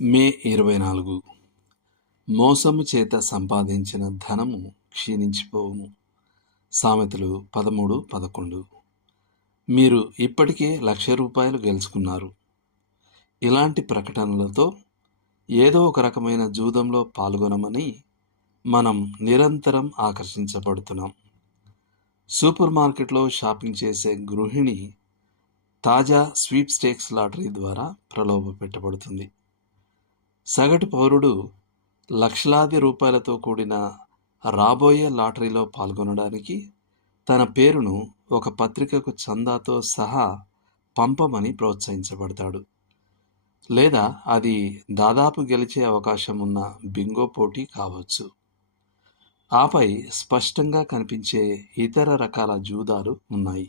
మే 24. మోసము చేత సంపాదించిన ధనము క్షీణించిపోవును. సామెతలు 13:11. మీరు ఇప్పటికే ₹1,00,000 గెలుచుకున్నారు. ఇలాంటి ప్రకటనలతో ఏదో ఒక రకమైన జూదంలో పాల్గొనమని మనం నిరంతరం ఆకర్షించబడుతున్నాం. సూపర్ మార్కెట్లో షాపింగ్ చేసే గృహిణి తాజా స్వీప్స్టేక్స్ లాటరీ ద్వారా ప్రలోభపెట్టబడుతుంది. సగటు పౌరుడు లక్షలాది రూపాయలతో కూడిన రాబోయే లాటరీలో పాల్గొనడానికి తన పేరును ఒక పత్రికకు చందాతో సహా పంపమని ప్రోత్సహించబడతాడు. లేదా అది దాదాపు గెలిచే అవకాశం ఉన్న బింగో పోటీ కావచ్చు. ఆపై స్పష్టంగా కనిపించే ఇతర రకాల జూదాలు ఉన్నాయి.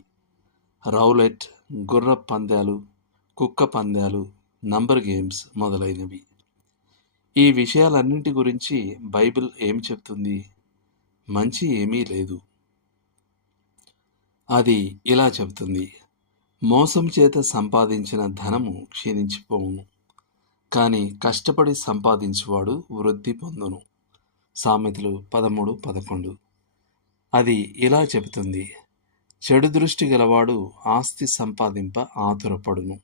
రౌలెట్, గుర్రపు పందాలు, కుక్క పందాలు, నంబర్ గేమ్స్ మొదలైనవి. ఈ విషయాలన్నింటి గురించి బైబిల్ ఏమి చెప్తుంది? మంచి ఏమీ లేదు. అది ఇలా చెబుతుంది: మోసం చేత సంపాదించిన ధనము క్షీణించిపోవును, కానీ కష్టపడి సంపాదించువాడు వృద్ధి పొందును. సామెతలు 13:11. అది ఇలా చెబుతుంది: చెడు దృష్టి గలవాడు ఆస్తి సంపాదింప ఆతురపడును,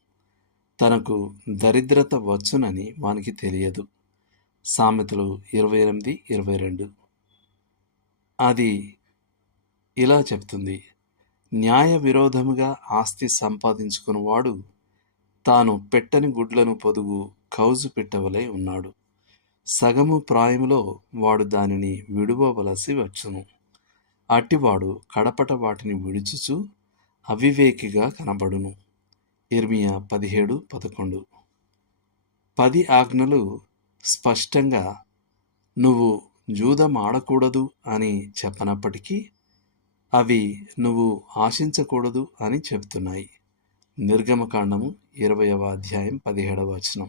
తనకు దరిద్రత వచ్చునని వానికి తెలియదు. సామెతలు 28:22. అది ఇలా చెప్తుంది: న్యాయ విరోధముగా ఆస్తి సంపాదించుకున్నవాడు తాను పెట్టని గుడ్లను పొదుగు కౌజు పెట్టవలే ఉన్నాడు. సగము ప్రాయములో వాడు దానిని విడువవలసి వచ్చును. అట్టివాడు కడపట వాటిని విడుచుచు అవివేకిగా కనబడును. ఇర్మియా 17:11. 10 ఆజ్ఞలు స్పష్టంగా నువ్వు జూదమాడకూడదు అని చెప్పనప్పటికీ అవి నువ్వు ఆశించకూడదు అని చెబుతున్నాయి. నిర్గమకాండము 20:17.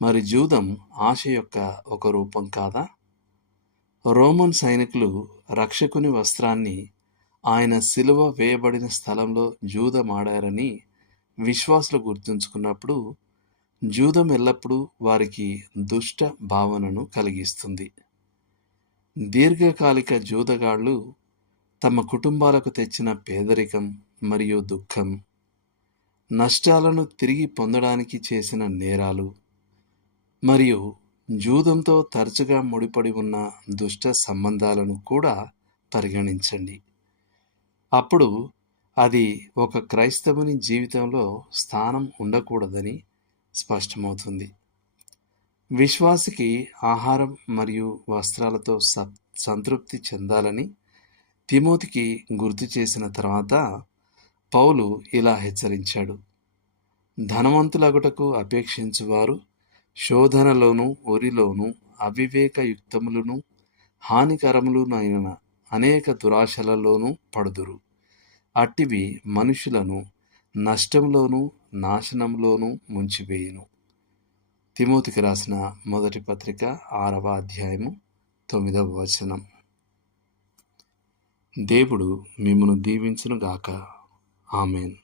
మరి జూదం ఆశ యొక్క ఒక రూపం కాదా? రోమన్ సైనికులు రక్షకుని వస్త్రాన్ని ఆయన శిలువ వేయబడిన స్థలంలో జూదమాడారని విశ్వాసులు గుర్తుంచుకున్నప్పుడు జూదం ఎల్లప్పుడూ వారికి దుష్ట భావనను కలిగిస్తుంది. దీర్ఘకాలిక జూదగాళ్లు తమ కుటుంబాలకు తెచ్చిన పేదరికం మరియు దుఃఖం, నష్టాలను తిరిగి పొందడానికి చేసిన నేరాలు మరియు జూదంతో తరచుగా ముడిపడి ఉన్న దుష్ట సంబంధాలను కూడా పరిగణించండి. అప్పుడు అది ఒక క్రైస్తవుని జీవితంలో స్థానం ఉండకూడదని స్పష్టమవుతుంది. విశ్వాసికి ఆహారం మరియు వస్త్రాలతో సంతృప్తి చెందాలని తిమోతికి గుర్తు చేసిన తర్వాత పౌలు ఇలా హెచ్చరించాడు: ధనవంతులగుటకు అపేక్షించువారు శోధనలోను ఉరిలోను అవివేకయుక్తములను హానికరములునైన అనేక దురాశలలోనూ పడుదురు. అట్టివి మనుషులను నష్టంలోనూ నాశనంలోనూ ముంచివేయును. తిమోతికి రాసిన మొదటి పత్రిక 6:9. దేవుడు మిమ్మును దీవించునుగాక. ఆమేన్.